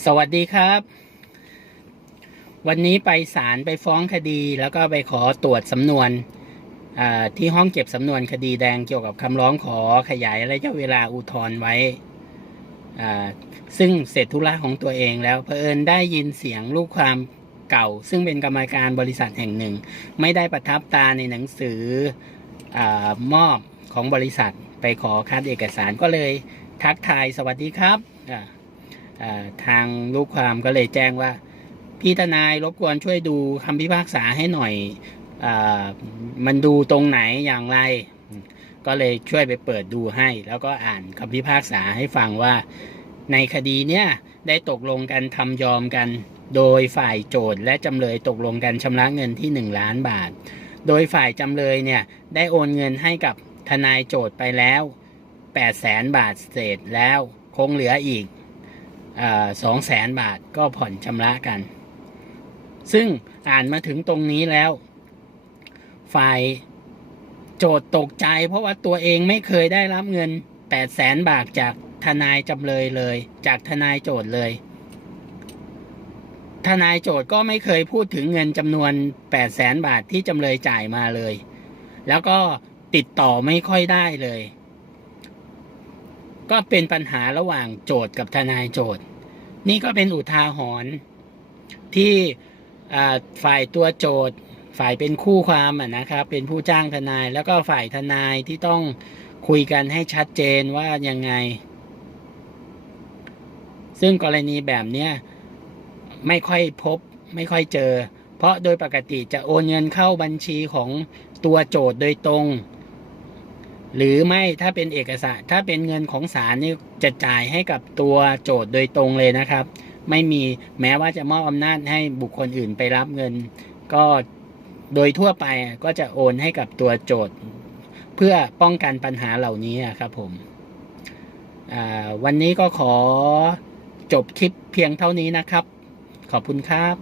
สวัสดีครับ วันนี้ไปศาลไปฟ้องคดีแล้วก็ไปขอตรวจสำนวนที่ห้องเก็บสำนวนคดีแดงเกี่ยวกับคำร้องขอขยายระยะเวลาอุทธรณ์ไว้ ซึ่งเสร็จธุระของตัวเองแล้วเผอิญได้ยินเสียงลูกความเก่า ซึ่งเป็นกรรมการบริษัทแห่งหนึ่ง ไม่ได้ประทับตาในหนังสืออมอบของบริษัทไปขอคัดเอกสารก็เลยทักทายสวัสดีครับ ทางลูกความก็เลยแจ้งว่า พี่ทนายรบกวนช่วยดูคำพิพากษาให้หน่อยอมันดูตรงไหนอย่างไร ก็เลยช่วยไปเปิดดูให้ แล้วก็อ่านคำพิพากษาให้ฟังว่าในคดีเนี้ยได้ตกลงกันทำยอมกัน โดยฝ่ายโจทย์และจำเลยตกลงกันชำระเงินที่ 1 ล้านบาท โดยฝ่ายจำเลยเนี่ยได้โอนเงินให้กับทนายโจทย์ไปแล้ว8แสนบาทเศษแล้ว คงเหลืออีก สองแสนบาทก็ผ่อนชำระกัน ซึ่งอ่านมาถึงตรงนี้แล้ว ฝ่ายโจทย์ตกใจ เพราะว่าตัวเองไม่เคยได้รับเงินแปดแสนบาทจากทนายจำเลยเลย จากทนายโจทย์เลย ทนายโจทย์ก็ไม่เคยพูดถึงเงินจำนวนแปดแสนบาทที่จำเลยจ่ายมาเลย แล้วก็ติดต่อไม่ค่อยได้เลย ก็เป็นปัญหาระหว่างโจทย์กับทนายโจทย์ นี่ก็เป็นอุทาหรณ์ที่ฝ่ายตัวโจทย์ ฝ่ายเป็นคู่ความะนะครับ เป็นผู้จ้างทนายแล้วก็ฝ่ายทนายที่ต้องคุยกันให้ชัดเจนว่ายังไง ซึ่งกรณีแบบเนี้ยไม่ค่อยพบไม่ค่อยเจอ เพราะโดยปกติจะโอนเงินเข้าบัญชีของตัวโจทย์โดยตรง หรือไม่ถ้าเป็นเอกสารถ้าเป็นเงินของศาลนี่จะจ่ายให้กับตัวโจทย์โดยตรงเลยนะครับ ไม่มีแม้ว่าจะมอบอำนาจให้บุคคลอื่นไปรับเงิน ก็โดยทั่วไปก็จะโอนให้กับตัวโจทย์ เพื่อป้องกันปัญหาเหล่านี้ครับผมวันนี้ก็ขอจบคลิปเพียงเท่านี้นะครับ ขอบคุณครับ